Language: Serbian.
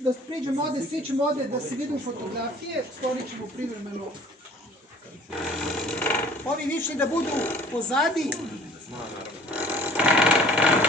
Da priđemo ovde, svi ćemo ovde da se vidim fotografije, sklonit ćemo privremeno. Ovi više da budu pozadi.